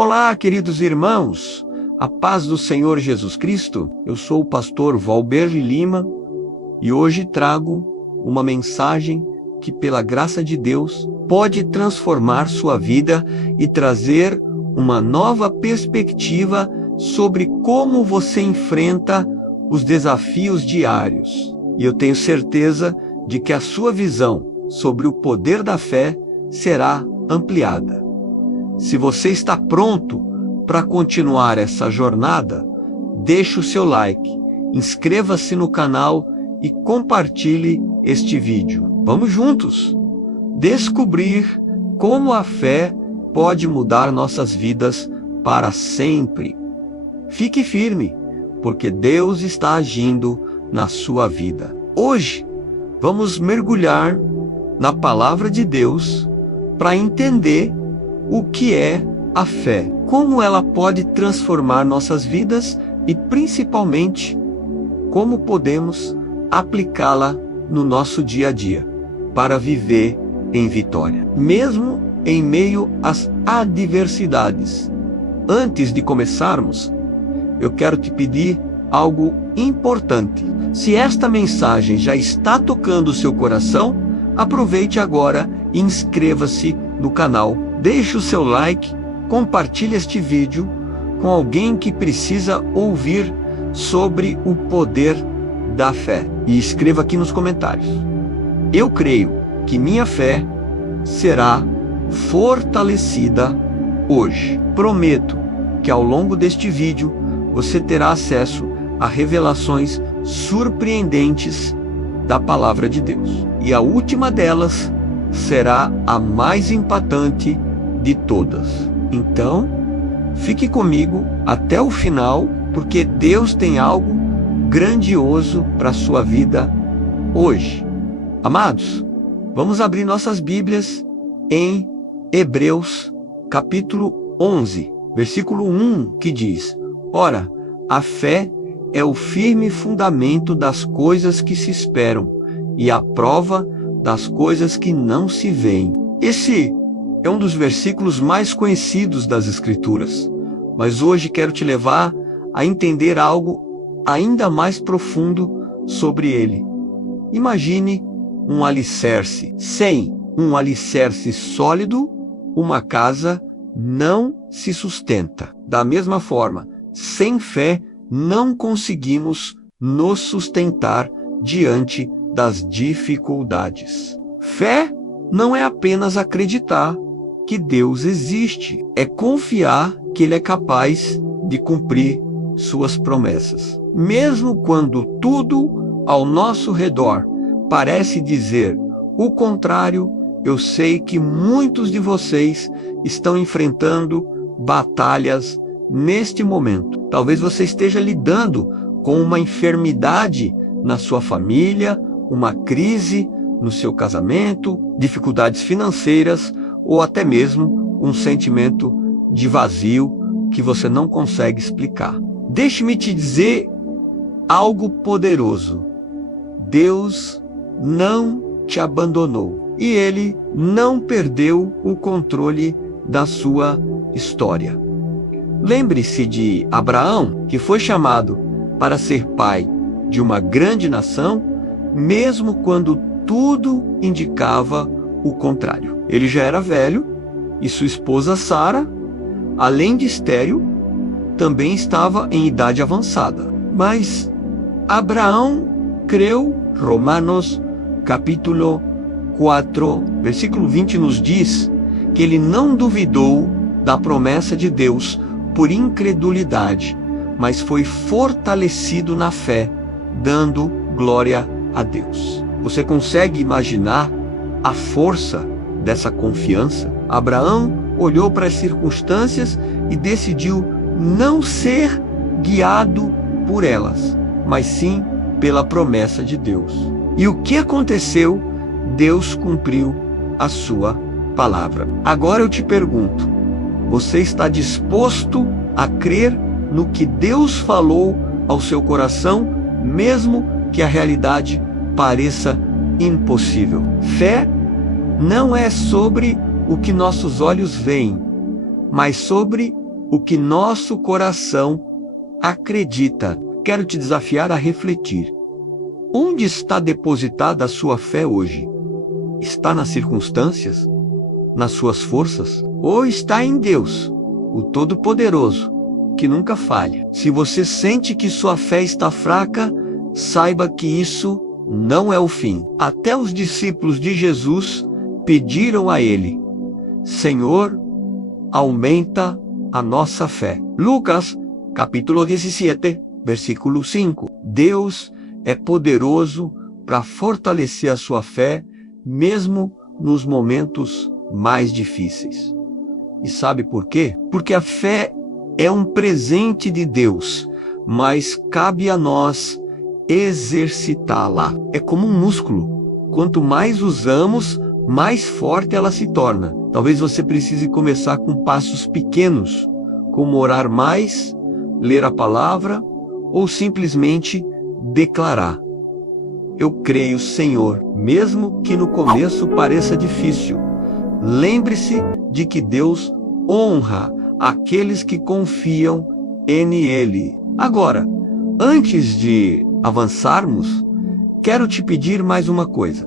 Olá, queridos irmãos, a paz do Senhor Jesus Cristo. Eu sou o pastor Valber Lima e hoje trago uma mensagem que, pela graça de Deus, pode transformar sua vida e trazer uma nova perspectiva sobre como você enfrenta os desafios diários. E eu tenho certeza de que a sua visão sobre o poder da fé será ampliada. Se você está pronto para continuar essa jornada, deixe o seu like, inscreva-se no canal e compartilhe este vídeo. Vamos juntos descobrir como a fé pode mudar nossas vidas para sempre. Fique firme, porque Deus está agindo na sua vida. Hoje, vamos mergulhar na palavra de Deus para entender o que é a fé, como ela pode transformar nossas vidas e, principalmente, como podemos aplicá-la no nosso dia a dia para viver em vitória, mesmo em meio às adversidades. Antes de começarmos, eu quero te pedir algo importante. Se esta mensagem já está tocando o seu coração, aproveite agora e inscreva-se no canal. Deixe o seu like, compartilhe este vídeo com alguém que precisa ouvir sobre o poder da fé. E escreva aqui nos comentários: eu creio que minha fé será fortalecida hoje. Prometo que ao longo deste vídeo você terá acesso a revelações surpreendentes da palavra de Deus. E a última delas será a mais impactante de todas. Então, fique comigo até o final, porque Deus tem algo grandioso para a sua vida hoje. Amados, vamos abrir nossas Bíblias em Hebreus, capítulo 11, versículo 1, que diz: Ora, a fé é o firme fundamento das coisas que se esperam e a prova das coisas que não se veem. Esse é um dos versículos mais conhecidos das Escrituras, mas hoje quero te levar a entender algo ainda mais profundo sobre ele. Imagine um alicerce. Sem um alicerce sólido, uma casa não se sustenta. Da mesma forma, sem fé, não conseguimos nos sustentar diante das dificuldades. Fé não é apenas acreditar que Deus existe, é confiar que Ele é capaz de cumprir suas promessas. Mesmo quando tudo ao nosso redor parece dizer o contrário, eu sei que muitos de vocês estão enfrentando batalhas neste momento. Talvez você esteja lidando com uma enfermidade na sua família, uma crise no seu casamento, dificuldades financeiras ou até mesmo um sentimento de vazio que você não consegue explicar. Deixe-me te dizer algo poderoso. Deus não te abandonou e Ele não perdeu o controle da sua história. Lembre-se de Abraão, que foi chamado para ser pai de uma grande nação, mesmo quando tudo indicava o contrário. Ele já era velho e sua esposa Sara, além de estéril, também estava em idade avançada. Mas Abraão creu. Romanos capítulo 4, versículo 20 nos diz que ele não duvidou da promessa de Deus por incredulidade, mas foi fortalecido na fé, dando glória a Deus. Você consegue imaginar a força dessa confiança? Abraão olhou para as circunstâncias e decidiu não ser guiado por elas, mas sim pela promessa de Deus. E o que aconteceu? Deus cumpriu a sua palavra. Agora eu te pergunto, você está disposto a crer no que Deus falou ao seu coração, mesmo que a realidade pareça impossível? Fé não é sobre o que nossos olhos veem, mas sobre o que nosso coração acredita. Quero te desafiar a refletir. Onde está depositada a sua fé hoje? Está nas circunstâncias? Nas suas forças? Ou está em Deus, o Todo-Poderoso, que nunca falha? Se você sente que sua fé está fraca, saiba que isso não é o fim. Até os discípulos de Jesus pediram a Ele: Senhor, aumenta a nossa fé. Lucas, capítulo 17, versículo 5. Deus é poderoso para fortalecer a sua fé, mesmo nos momentos mais difíceis. E sabe por quê? Porque a fé é um presente de Deus, mas cabe a nós exercitá-la. É como um músculo. Quanto mais usamos, mais forte ela se torna. Talvez você precise começar com passos pequenos, como orar mais, ler a palavra ou simplesmente declarar: eu creio, Senhor, mesmo que no começo pareça difícil. Lembre-se de que Deus honra aqueles que confiam nele. Agora, antes de avançarmos, quero te pedir mais uma coisa.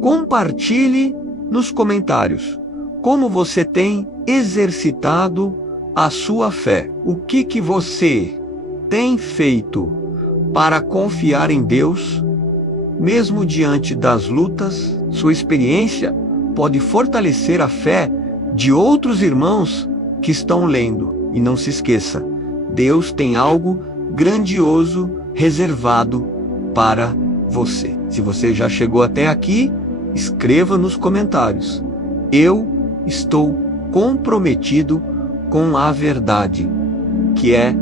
Compartilhe nos comentários como você tem exercitado a sua fé. O que você tem feito para confiar em Deus, mesmo diante das lutas? Sua experiência pode fortalecer a fé de outros irmãos que estão lendo. E não se esqueça, Deus tem algo grandioso reservado para você. Se você já chegou até aqui, escreva nos comentários: eu estou comprometido com a verdade, que é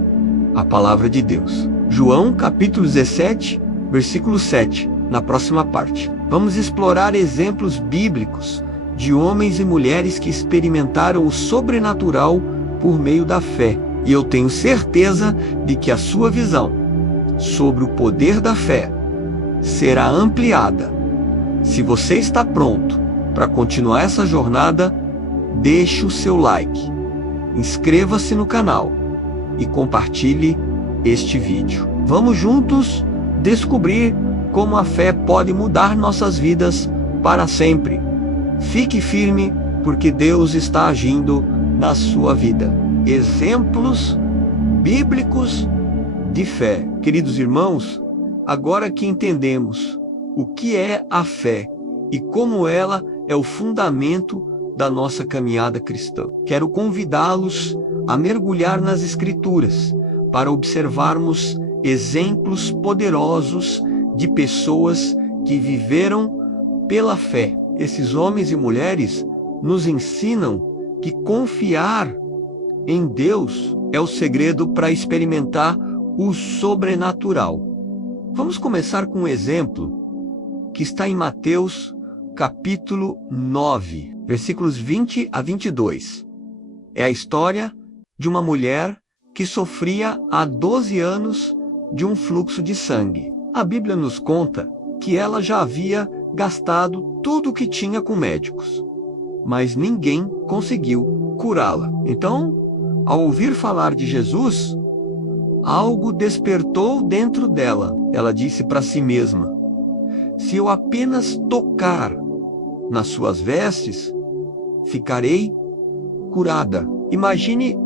a palavra de Deus. João capítulo 17, versículo 7, na próxima parte. Vamos explorar exemplos bíblicos de homens e mulheres que experimentaram o sobrenatural por meio da fé. E eu tenho certeza de que a sua visão sobre o poder da fé será ampliada. Se você está pronto para continuar essa jornada, deixe o seu like, inscreva-se no canal e compartilhe este vídeo. Vamos juntos descobrir como a fé pode mudar nossas vidas para sempre. Fique firme, porque Deus está agindo na sua vida. Exemplos bíblicos de fé. Queridos irmãos, agora que entendemos o que é a fé e como ela é o fundamento da nossa caminhada cristã, quero convidá-los a mergulhar nas Escrituras para observarmos exemplos poderosos de pessoas que viveram pela fé. Esses homens e mulheres nos ensinam que confiar em Deus é o segredo para experimentar o sobrenatural. Vamos começar com um exemplo que está em Mateus capítulo 9, versículos 20 a 22. É a história de uma mulher que sofria há 12 anos de um fluxo de sangue. A Bíblia nos conta que ela já havia gastado tudo o que tinha com médicos, mas ninguém conseguiu curá-la. Então, ao ouvir falar de Jesus, algo despertou dentro dela. Ela disse para si mesma: se eu apenas tocar nas suas vestes, ficarei curada. Imagine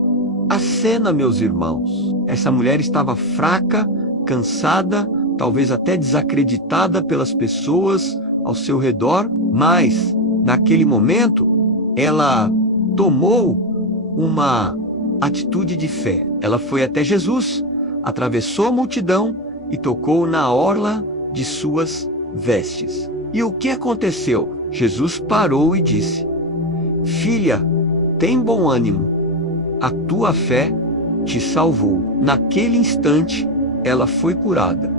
a cena, meus irmãos. Essa mulher estava fraca, cansada, talvez até desacreditada pelas pessoas ao seu redor, mas naquele momento ela tomou uma atitude de fé. Ela foi até Jesus, atravessou a multidão e tocou na orla de suas vestes. E o que aconteceu? Jesus parou e disse: filha, tem bom ânimo, a tua fé te salvou. Naquele instante, ela foi curada.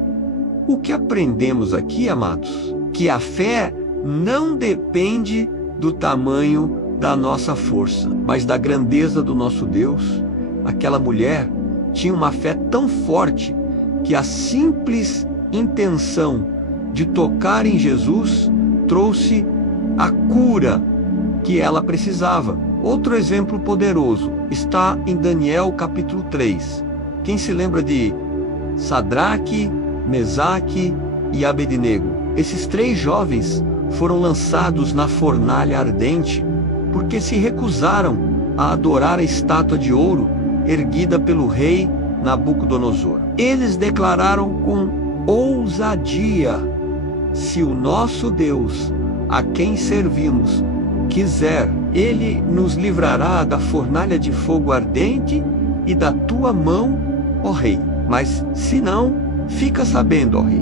O que aprendemos aqui, amados? Que a fé não depende do tamanho da nossa força, mas da grandeza do nosso Deus. Aquela mulher tinha uma fé tão forte que a simples intenção de tocar em Jesus trouxe a cura que ela precisava. Outro exemplo poderoso está em Daniel capítulo 3. Quem se lembra de Sadraque, Mesaque e Abednego? Esses 3 jovens foram lançados na fornalha ardente porque se recusaram a adorar a estátua de ouro erguida pelo rei Nabucodonosor. Eles declararam com ousadia: se o nosso Deus, a quem servimos, quiser, ele nos livrará da fornalha de fogo ardente e da tua mão, ó rei. Mas se não, fica sabendo, ó rei,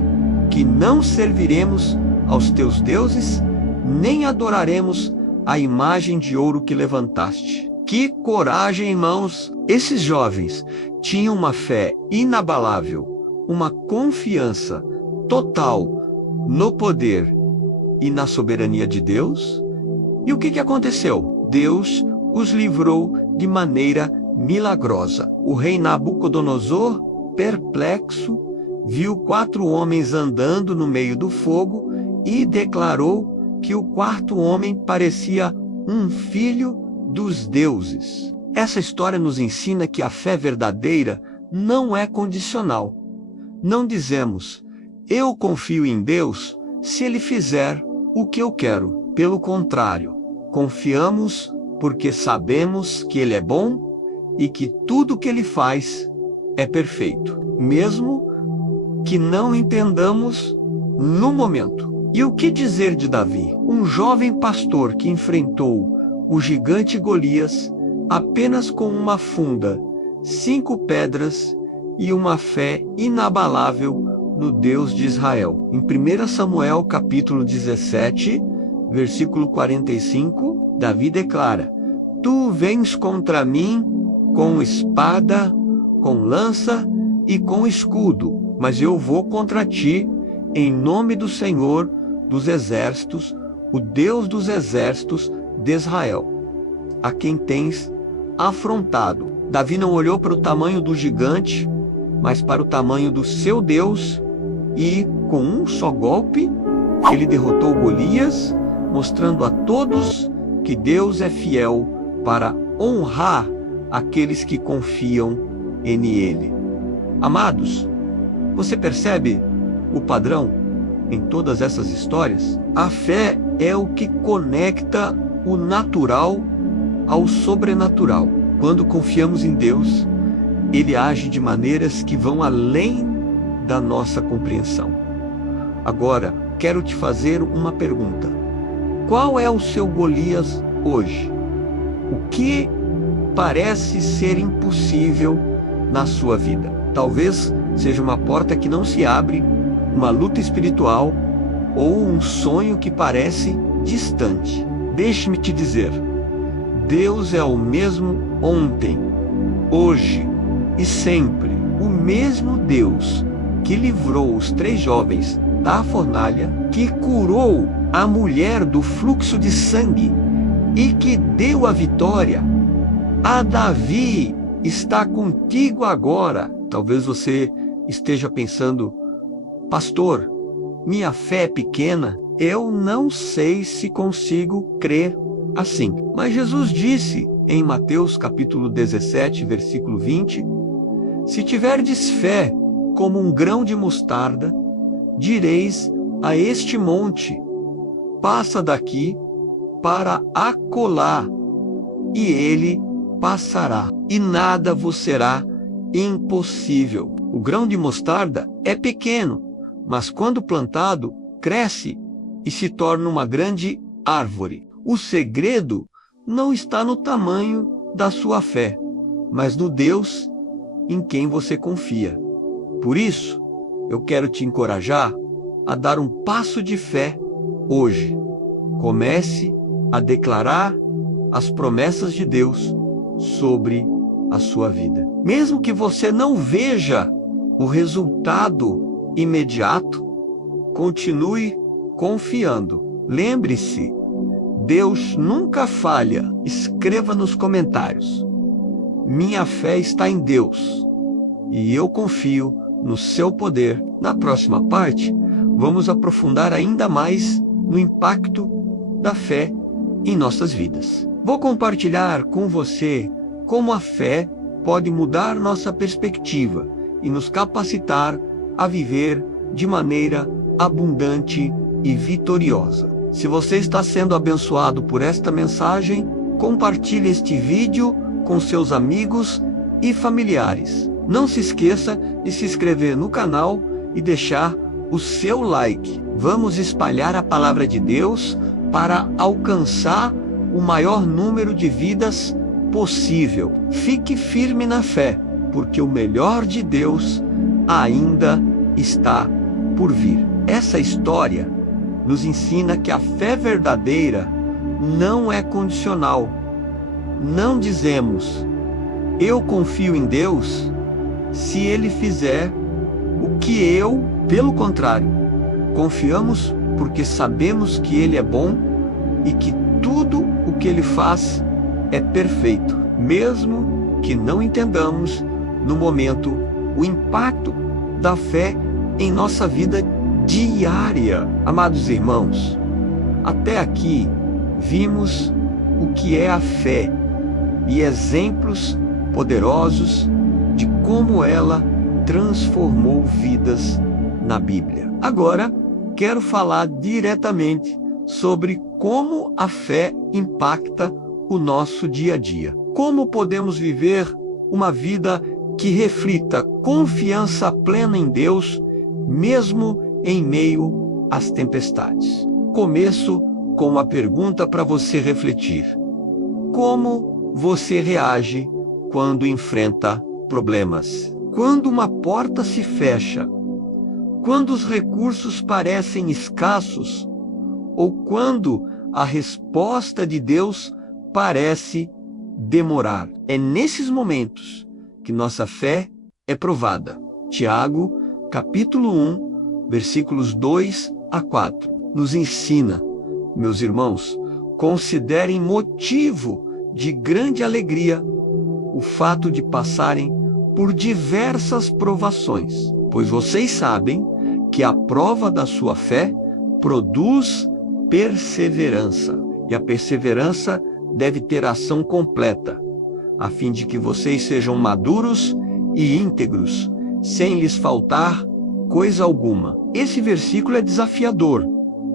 que não serviremos aos teus deuses, nem adoraremos a imagem de ouro que levantaste. Que coragem, irmãos! Esses jovens tinham uma fé inabalável, uma confiança total no poder e na soberania de Deus. E o que aconteceu? Deus os livrou de maneira milagrosa. O rei Nabucodonosor, perplexo, viu 4 homens andando no meio do fogo e declarou que o 4º homem parecia um filho dos deuses. Essa história nos ensina que a fé verdadeira não é condicional. Não dizemos: eu confio em Deus se Ele fizer o que eu quero. Pelo contrário, confiamos porque sabemos que Ele é bom e que tudo o que Ele faz é perfeito, mesmo que não entendamos no momento. E o que dizer de Davi? Um jovem pastor que enfrentou o gigante Golias apenas com uma funda, 5 pedras e uma fé inabalável no Deus de Israel. Em 1 Samuel capítulo 17, versículo 45, Davi declara: tu vens contra mim com espada, com lança e com escudo, mas eu vou contra ti em nome do Senhor dos exércitos, o Deus dos exércitos de Israel, a quem tens afrontado. Davi não olhou para o tamanho do gigante, mas para o tamanho do seu Deus, e com um só golpe ele derrotou Golias, mostrando a todos que Deus é fiel para honrar aqueles que confiam nele. Amados, você percebe o padrão em todas essas histórias? A fé é o que conecta o natural ao sobrenatural. Quando confiamos em Deus, Ele age de maneiras que vão além da nossa compreensão. Agora, quero te fazer uma pergunta. Qual é o seu Golias hoje? O que parece ser impossível na sua vida? Talvez seja uma porta que não se abre, uma luta espiritual ou um sonho que parece distante. Deixe-me te dizer, Deus é o mesmo ontem, hoje e sempre. O mesmo Deus que livrou os 3 jovens da fornalha, que curou a mulher do fluxo de sangue e que deu a vitória a Davi, está contigo agora. Talvez você esteja pensando: pastor, minha fé é pequena, eu não sei se consigo crer assim. Mas Jesus disse em Mateus capítulo 17, versículo 20, se tiverdes fé como um grão de mostarda, direis a este monte, passa daqui para acolá, e ele passará, e nada vos será impossível. O grão de mostarda é pequeno, mas quando plantado, cresce e se torna uma grande árvore. O segredo não está no tamanho da sua fé, mas no Deus em quem você confia. Por isso, eu quero te encorajar a dar um passo de fé hoje. Comece a declarar as promessas de Deus sobre a sua vida. Mesmo que você não veja o resultado imediato, continue confiando. Lembre-se, Deus nunca falha. Escreva nos comentários: minha fé está em Deus e eu confio no seu poder. Na próxima parte, vamos aprofundar ainda mais no impacto da fé em nossas vidas. Vou compartilhar com você como a fé pode mudar nossa perspectiva e nos capacitar a viver de maneira abundante e vitoriosa. Se você está sendo abençoado por esta mensagem, compartilhe este vídeo com seus amigos e familiares. Não se esqueça de se inscrever no canal e deixar o seu like. Vamos espalhar a palavra de Deus para alcançar o maior número de vidas possível. Fique firme na fé, porque o melhor de Deus ainda está por vir. Essa história nos ensina que a fé verdadeira não é condicional. Não dizemos, eu confio em Deus, se Ele fizer o que eu, pelo contrário, confiamos porque sabemos que Ele é bom e que tudo o que Ele faz é perfeito, mesmo que não entendamos no momento o impacto da fé em nossa vida diária. Amados irmãos, até aqui vimos o que é a fé e exemplos poderosos de como ela transformou vidas na Bíblia. Agora, quero falar diretamente sobre como a fé impacta o nosso dia a dia. Como podemos viver uma vida que reflita confiança plena em Deus, mesmo em meio às tempestades. Começo com uma pergunta para você refletir. Como você reage quando enfrenta problemas? Quando uma porta se fecha, quando os recursos parecem escassos, ou quando a resposta de Deus parece demorar. É nesses momentos que nossa fé é provada. Tiago, capítulo 1, versículos 2 a 4, nos ensina, meus irmãos, considerem motivo de grande alegria o fato de passarem por diversas provações, pois vocês sabem que a prova da sua fé produz perseverança, e a perseverança deve ter ação completa, a fim de que vocês sejam maduros e íntegros, sem lhes faltar coisa alguma. Esse versículo é desafiador,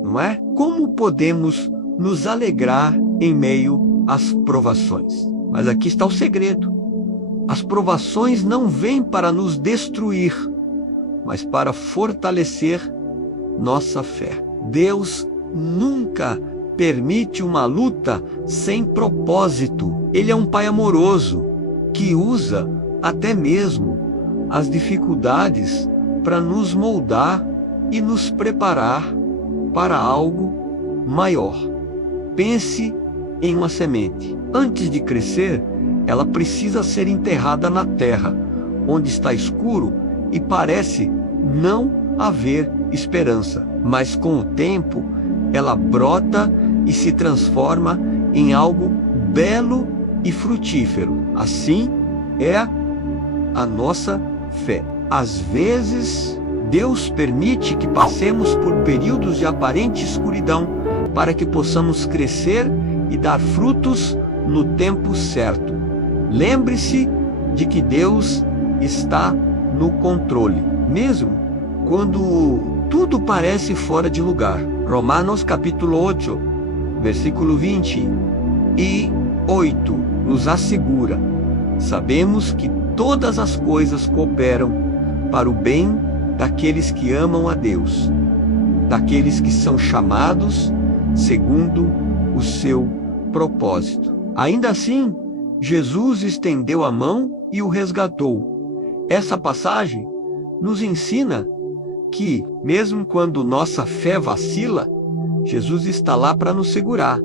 não é? Como podemos nos alegrar em meio às provações? Mas aqui está o segredo. As provações não vêm para nos destruir, mas para fortalecer nossa fé. Deus nunca permite uma luta sem propósito. Ele é um Pai amoroso que usa até mesmo as dificuldades para nos moldar e nos preparar para algo maior. Pense em uma semente. Antes de crescer, ela precisa ser enterrada na terra, onde está escuro e parece não haver esperança. Mas com o tempo, ela brota e se transforma em algo belo e frutífero. Assim é a nossa fé. Às vezes, Deus permite que passemos por períodos de aparente escuridão para que possamos crescer e dar frutos no tempo certo. Lembre-se de que Deus está no controle, mesmo quando tudo parece fora de lugar. Romanos capítulo 8, versículo 28 nos assegura: sabemos que todas as coisas cooperam para o bem daqueles que amam a Deus, daqueles que são chamados segundo o seu propósito. Ainda assim, Jesus estendeu a mão e o resgatou. Essa passagem nos ensina que, mesmo quando nossa fé vacila, Jesus está lá para nos segurar.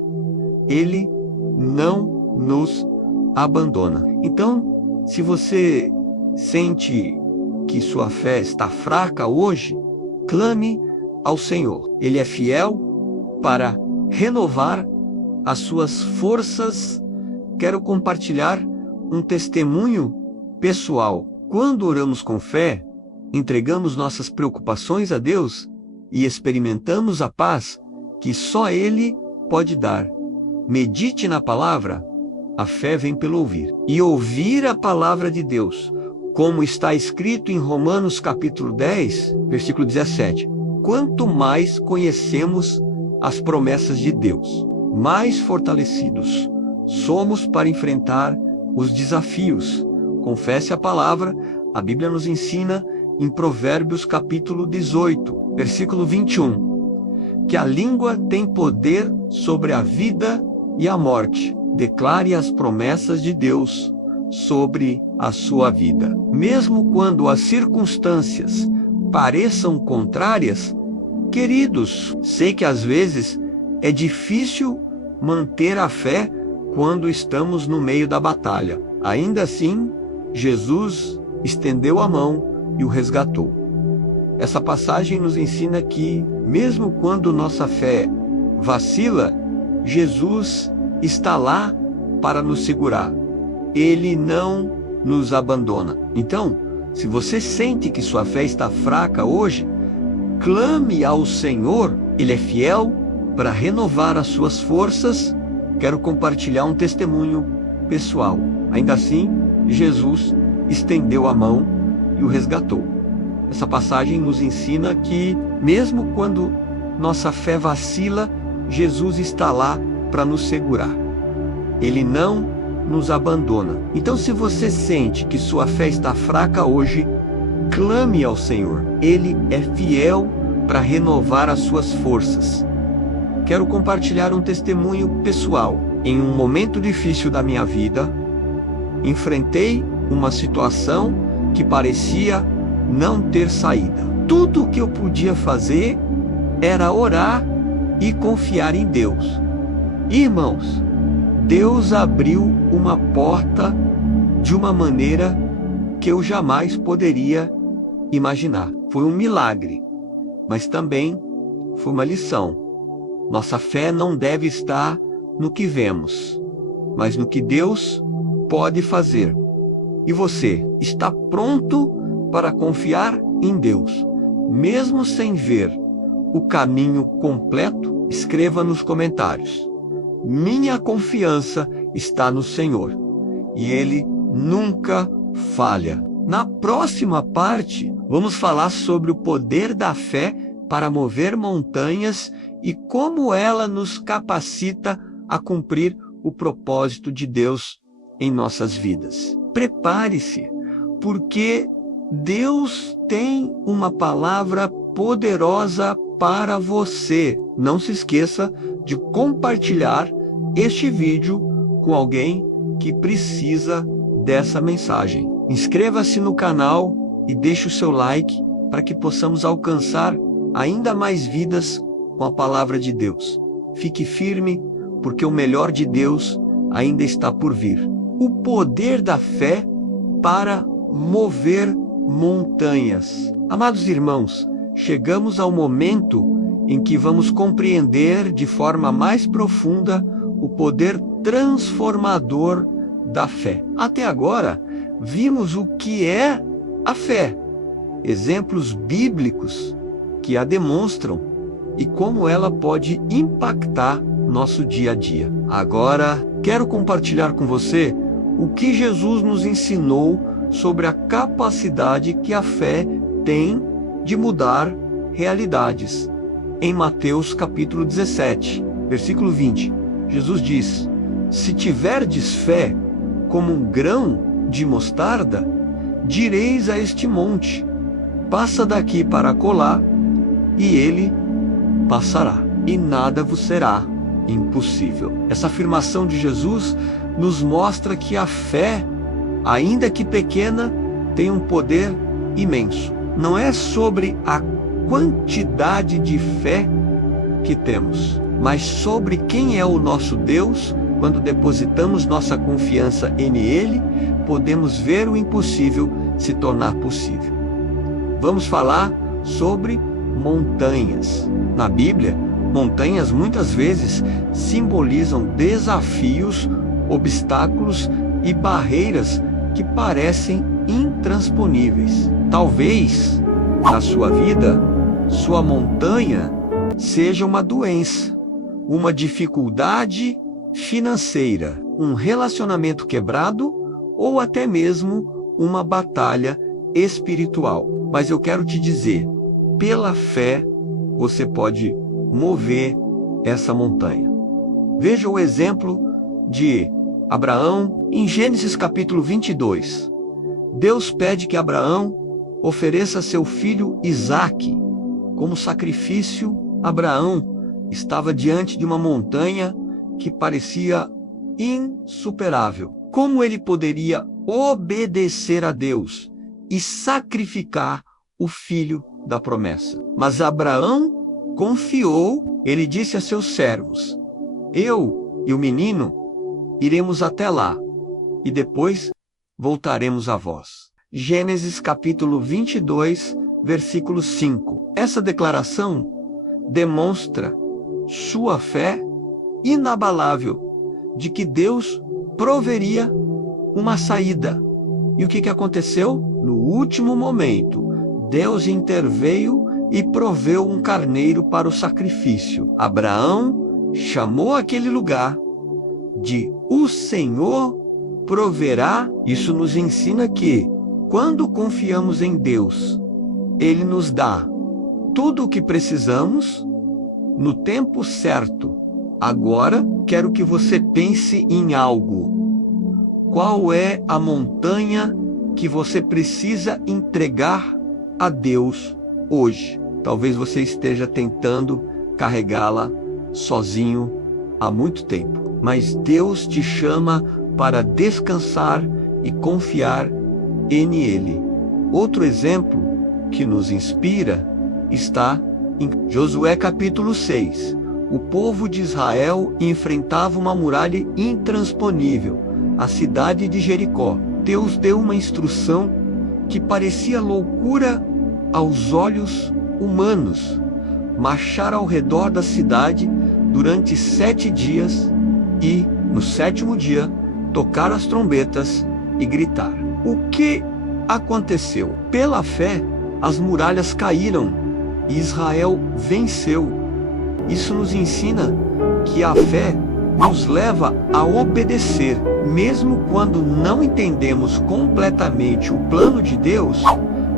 Ele não nos abandona. Então, se você sente que sua fé está fraca hoje, clame ao Senhor. Ele é fiel para renovar as suas forças. Quero compartilhar um testemunho pessoal. Quando oramos com fé, entregamos nossas preocupações a Deus e experimentamos a paz que só Ele pode dar. medite na palavra. A fé vem pelo ouvir. E ouvir a palavra de Deus, como está escrito em Romanos capítulo 10, versículo 17. Quanto mais conhecemos as promessas de Deus, mais fortalecidos somos para enfrentar os desafios. Confesse a palavra, a Bíblia nos ensina em Provérbios capítulo 18, versículo 21, que a língua tem poder sobre a vida e a morte. Declare as promessas de Deus sobre a sua vida. Mesmo quando as circunstâncias pareçam contrárias, queridos, sei que às vezes é difícil manter a fé quando estamos no meio da batalha. Ainda assim, Jesus estendeu a mão e o resgatou. Essa passagem nos ensina que, mesmo quando nossa fé vacila, Jesus está lá para nos segurar. Ele não nos abandona. Então, se você sente que sua fé está fraca hoje, clame ao Senhor. Ele é fiel para renovar as suas forças. Quero compartilhar um testemunho pessoal. Ainda assim, Jesus estendeu a mão e o resgatou. Essa passagem nos ensina que, mesmo quando nossa fé vacila, Jesus está lá para nos segurar. Ele não nos abandona. Então, se você sente que sua fé está fraca hoje, clame ao Senhor. Ele é fiel para renovar as suas forças. Quero compartilhar um testemunho pessoal. Em um momento difícil da minha vida, enfrentei uma situação que parecia não ter saída. Tudo o que eu podia fazer era orar e confiar em Deus. Irmãos, Deus abriu uma porta de uma maneira que eu jamais poderia imaginar. Foi um milagre, mas também foi uma lição. Nossa fé não deve estar no que vemos, mas no que Deus pode fazer. E você está pronto para confiar em Deus, mesmo sem ver o caminho completo? Escreva nos comentários. Minha confiança está no Senhor, e Ele nunca falha. Na próxima parte, vamos falar sobre o poder da fé para mover montanhas e como ela nos capacita a cumprir o propósito de Deus em nossas vidas. Prepare-se, porque Deus tem uma palavra poderosa para você. Não se esqueça de compartilhar este vídeo com alguém que precisa dessa mensagem. Inscreva-se no canal e deixe o seu like para que possamos alcançar ainda mais vidas com a palavra de Deus. Fique firme, porque o melhor de Deus ainda está por vir. O poder da fé para mover montanhas. Amados irmãos, chegamos ao momento em que vamos compreender de forma mais profunda o poder transformador da fé. Até agora, vimos o que é a fé, exemplos bíblicos que a demonstram e como ela pode impactar nosso dia a dia. Agora, quero compartilhar com você o que Jesus nos ensinou sobre a capacidade que a fé tem de mudar realidades. Em Mateus capítulo 17, versículo 20, Jesus diz: se tiverdes fé como um grão de mostarda, direis a este monte: passa daqui para acolá, e ele passará, e nada vos será impossível. Essa afirmação de Jesus nos mostra que a fé, ainda que pequena, tem um poder imenso. Não é sobre a quantidade de fé que temos, mas sobre quem é o nosso Deus. Quando depositamos nossa confiança em Ele, podemos ver o impossível se tornar possível. Vamos falar sobre montanhas. Na Bíblia, montanhas muitas vezes simbolizam desafios, obstáculos e barreiras que parecem intransponíveis. Talvez, na sua vida, sua montanha seja uma doença, uma dificuldade financeira, um relacionamento quebrado ou até mesmo uma batalha espiritual. Mas eu quero te dizer, pela fé, você pode mover essa montanha. Veja o exemplo de Abraão em Gênesis capítulo 22. Deus pede que Abraão ofereça seu filho Isaque como sacrifício. Abraão estava diante de uma montanha que parecia insuperável. Como ele poderia obedecer a Deus e sacrificar o filho da promessa? Mas Abraão confiou, ele disse a seus servos: eu e o menino iremos até lá e depois voltaremos a vós. Gênesis capítulo 22, versículo 5. Essa declaração demonstra sua fé inabalável de que Deus proveria uma saída. E o que aconteceu? No último momento, Deus interveio e proveu um carneiro para o sacrifício. Abraão chamou aquele lugar de "O Senhor proverá". Isso nos ensina que, quando confiamos em Deus, Ele nos dá tudo o que precisamos no tempo certo. Agora, quero que você pense em algo. Qual é a montanha que você precisa entregar a Deus hoje? Talvez você esteja tentando carregá-la sozinho há muito tempo, mas Deus te chama para descansar e confiar em Ele. Outro exemplo que nos inspira está em Josué capítulo 6. O povo de Israel enfrentava uma muralha intransponível, a cidade de Jericó. Deus deu uma instrução que parecia loucura aos olhos humanos: marchar ao redor da cidade durante 7 dias e, no 7º dia, tocar as trombetas e gritar. O que aconteceu? Pela fé, as muralhas caíram e Israel venceu. Isso nos ensina que a fé nos leva a obedecer, mesmo quando não entendemos completamente o plano de Deus.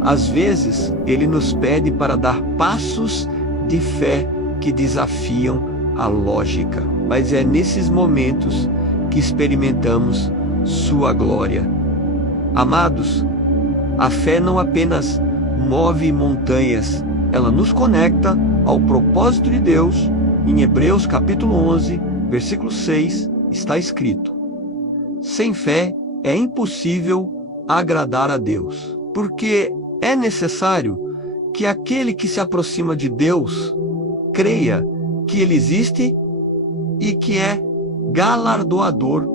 Às vezes, Ele nos pede para dar passos de fé que desafiam a lógica. Mas é nesses momentos que experimentamos sua glória. Amados, a fé não apenas move montanhas, ela nos conecta ao propósito de Deus. Em Hebreus capítulo 11, versículo 6, está escrito: sem fé é impossível agradar a Deus, porque é necessário que aquele que se aproxima de Deus creia que Ele existe e que é galardoador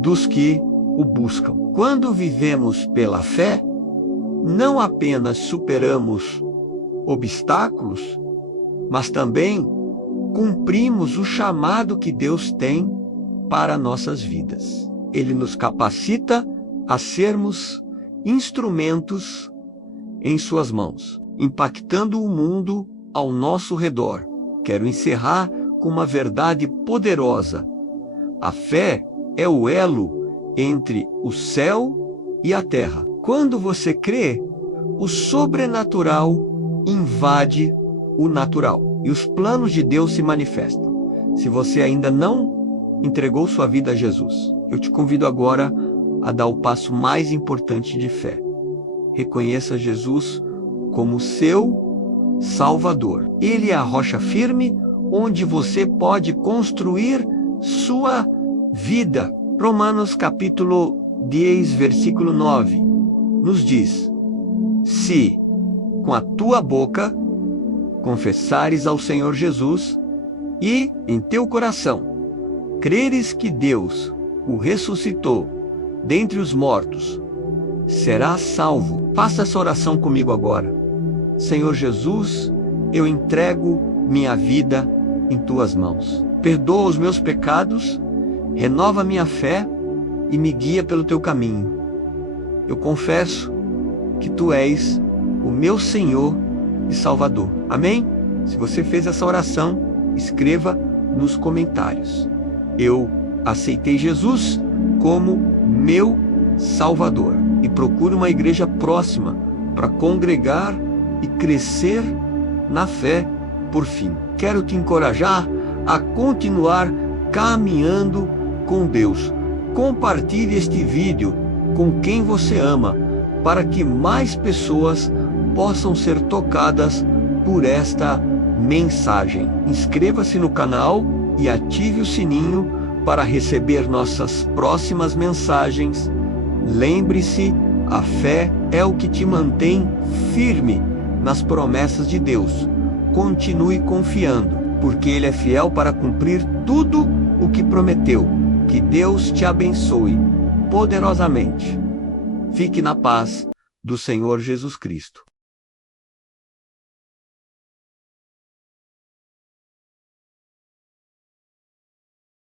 dos que o buscam. Quando vivemos pela fé, não apenas superamos obstáculos, mas também cumprimos o chamado que Deus tem para nossas vidas. Ele nos capacita a sermos instrumentos em suas mãos, impactando o mundo ao nosso redor. Quero encerrar com uma verdade poderosa. A fé é o elo entre o céu e a terra. Quando você crê, o sobrenatural invade o natural e os planos de Deus se manifestam. Se você ainda não entregou sua vida a Jesus, eu te convido agora a dar o passo mais importante de fé. Reconheça Jesus como seu Salvador. Ele é a rocha firme onde você pode construir sua vida. Romanos capítulo 10, versículo 9, nos diz: se com a tua boca confessares ao Senhor Jesus e em teu coração creres que Deus o ressuscitou dentre os mortos, serás salvo. Faça essa oração comigo agora. Senhor Jesus, eu entrego minha vida em tuas mãos. Perdoa os meus pecados, renova minha fé e me guia pelo teu caminho. Eu confesso que tu és o meu Senhor e Salvador. Amém? Se você fez essa oração, escreva nos comentários: eu aceitei Jesus como meu Salvador e procuro uma igreja próxima para congregar e crescer na fé. Por fim, quero te encorajar a continuar caminhando com Deus. Compartilhe este vídeo com quem você ama, para que mais pessoas possam ser tocadas por esta mensagem. Inscreva-se no canal e ative o sininho para receber nossas próximas mensagens. Lembre-se, a fé é o que te mantém firme nas promessas de Deus. Continue confiando, porque Ele é fiel para cumprir tudo o que prometeu. Que Deus te abençoe poderosamente. Fique na paz do Senhor Jesus Cristo.